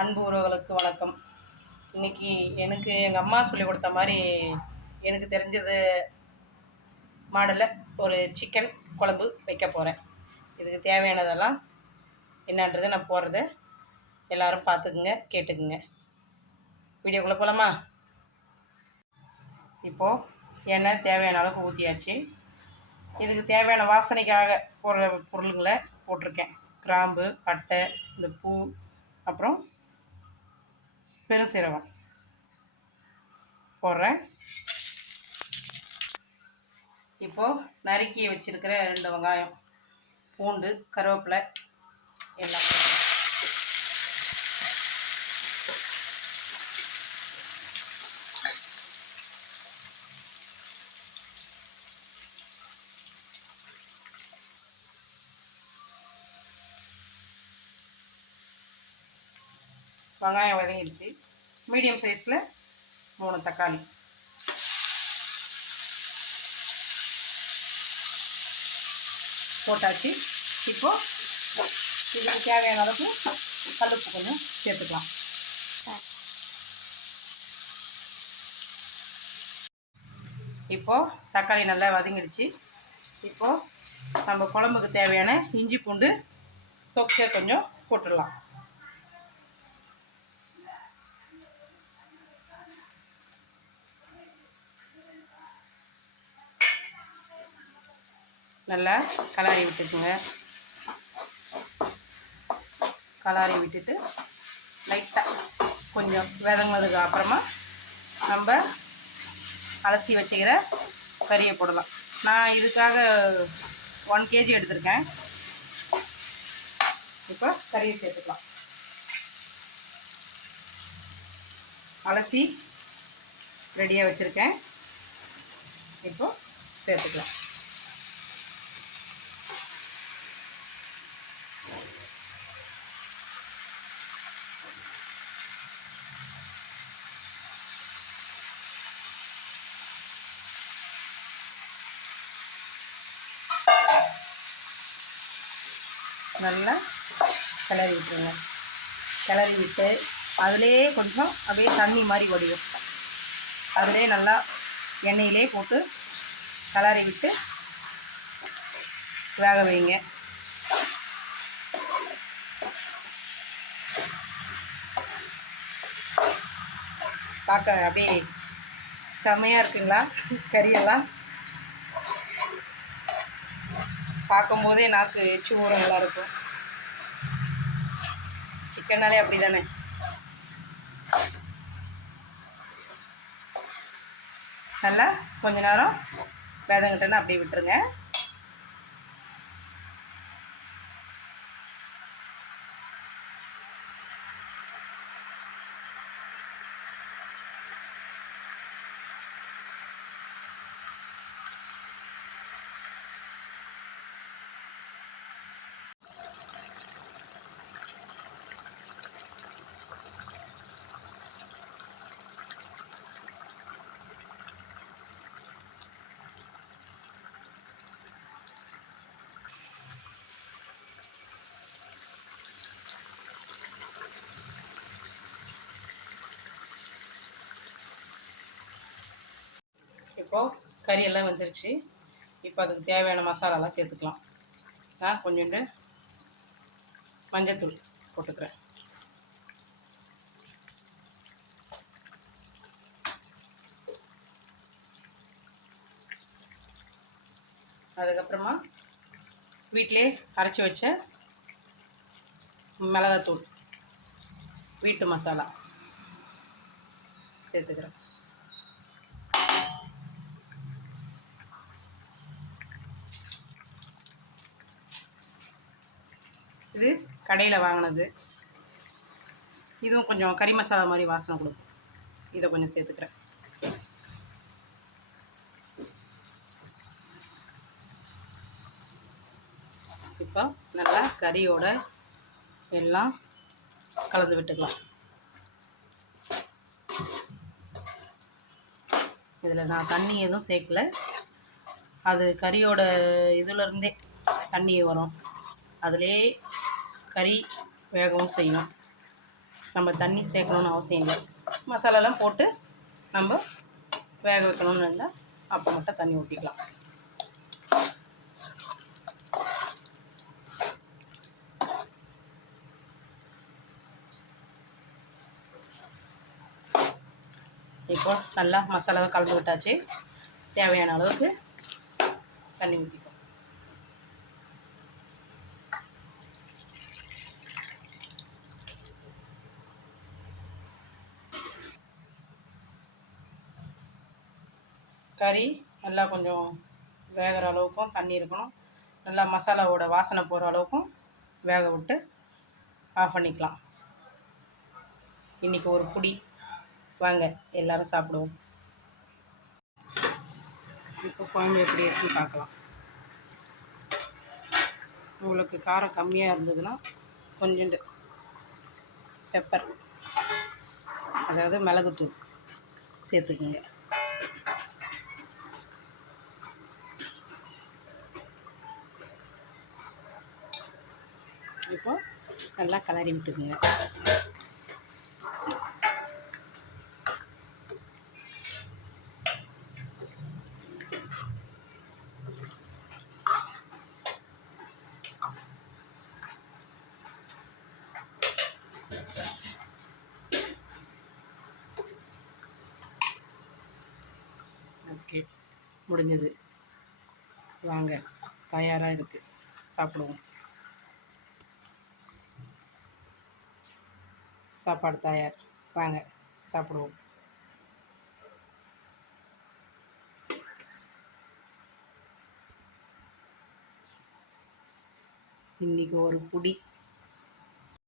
அன்பு உறவுகளுக்கு வணக்கம். இன்றைக்கி எனக்கு எங்கள் அம்மா சொல்லிக் கொடுத்த மாதிரி எனக்கு தெரிஞ்சது மாடலில் ஒரு சிக்கன் குழம்பு வைக்க போகிறேன். இதுக்கு தேவையானதெல்லாம் என்னன்றதை நான் போடுறத எல்லோரும் பார்த்துக்குங்க, கேட்டுக்குங்க. வீடியோக்குள்ளே போகலாமா? இப்போது எண்ணெய் தேவையான அளவுக்கு ஊற்றியாச்சு. இதுக்கு தேவையான வாசனைக்காக போடுற பொருளுங்களை போட்டிருக்கேன். கிராம்பு, பட்டை, இந்த பூ, அப்புறம் பெருசீரகம் போடுறேன். இப்போது நறுக்கி வச்சுருக்கிற 2 வெங்காயம், பூண்டு, கருவேப்பிலை எல்லாம் வெங்காயம் வதங்கிடுச்சு. மீடியம் சைஸில் 3 தக்காளி போட்டாச்சு. இப்போது இதுக்கு தேவையான அளவுக்கு கல்லுப்பு கொஞ்சம் சேர்த்துக்கலாம். இப்போது தக்காளி நல்லா வதங்கிடுச்சு. இப்போது நம்ம குழம்புக்கு தேவையான இஞ்சி பூண்டு தொக்கை கொஞ்சம் போட்டுடலாம். நல்லா கலாரி விட்டுக்குங்க. கலாரி விட்டுட்டு லைட்டாக கொஞ்சம் வதங்கினதுக்கு அப்புறமா நம்ம அலசி வச்சுக்கிற கறியை போடலாம். நான் இதுக்காக 1 kg எடுத்திருக்கேன். இப்போ கறியை சேர்த்துக்கலாம். அலசி ரெடியாக வச்சுருக்கேன். இப்போ சேர்த்துக்கலாம். நல்லா கிளறி விட்டுருங்க. கிளறி விட்டு அதிலே கொஞ்சம் அப்படியே தண்ணி மாதிரி வடியும். அதிலே நல்லா எண்ணெயிலே போட்டு கிளறி விட்டு வேக வைங்க. பார்க்க அப்படியே செம்மையாக இருக்குங்களா? கறியெல்லாம் பார்க்கும்போதே நாக்கு எச்சு ஊறும். நல்லா இருக்கும். சிக்கன்னாலே அப்படி தானே. நல்லா கொஞ்ச நேரம் வேதங்கிட்டேன்னு அப்படியே விட்டுருங்க. இப்போது கறியெல்லாம் வந்துருச்சு. இப்போ அதுக்கு தேவையான மசாலாலாம் சேர்த்துக்கலாம். நான் கொஞ்சோண்டு மஞ்சத்தூள் போட்டுக்கிறேன். அதுக்கப்புறமா வீட்டிலே அரைச்சி வச்ச மிளகாத்தூள், வீட்டு மசாலா சேர்த்துக்கிறேன். இது கடையில் வாங்கினது. இதுவும் கொஞ்சம் கறி மசாலா மாதிரி வாசனை கொடுக்கும். இதை கொஞ்சம் சேர்த்துக்கிறேன். இப்போ நல்லா கறியோட எல்லாம் கலந்து விட்டுக்கலாம். இதில் நான் தண்ணி எதுவும் சேர்க்கல. அது கறியோட இதுலேருந்தே தண்ணி வரும். அதிலே கறி வேகவும் செய்யும். நம்ம தண்ணி சேர்க்கணுன்னு அவசியம் இல்லை. மசாலாலாம் போட்டு நம்ம வேக வைக்கணும்னு இருந்தால் அப்போ மட்டும் தண்ணி ஊற்றிக்கலாம். இப்போ நல்லா மசாலாவை கலந்து விட்டாச்சு. தேவையான அளவுக்கு தண்ணி ஊற்றிக்கும். கறி நல்லா கொஞ்சம் வேகிற அளவுக்கும் தண்ணி இருக்கணும். நல்லா மசாலாவோட வாசனை போகிற அளவுக்கும் வேக விட்டு ஆஃப் பண்ணிக்கலாம். இன்றைக்கி ஒரு புடி. வாங்க எல்லோரும் சாப்பிடுவோம். இப்போ குழம்பு எப்படி இருக்குன்னு பார்க்கலாம். உங்களுக்கு காரம் கம்மியாக இருந்ததுன்னா கொஞ்சோண்டு பெப்பர், அதாவது மிளகுத்தூள் சேர்த்துக்குங்க. இப்போ நல்லா கலரி விட்டுக்குங்க. ஓகே, முடிஞ்சது. வாங்க, தயாராக இருக்குது, சாப்பிடுவோம். சாப்பாடு தயார். வாங்க சாப்பிடுவோம். இன்றைக்கி ஒரு புடி.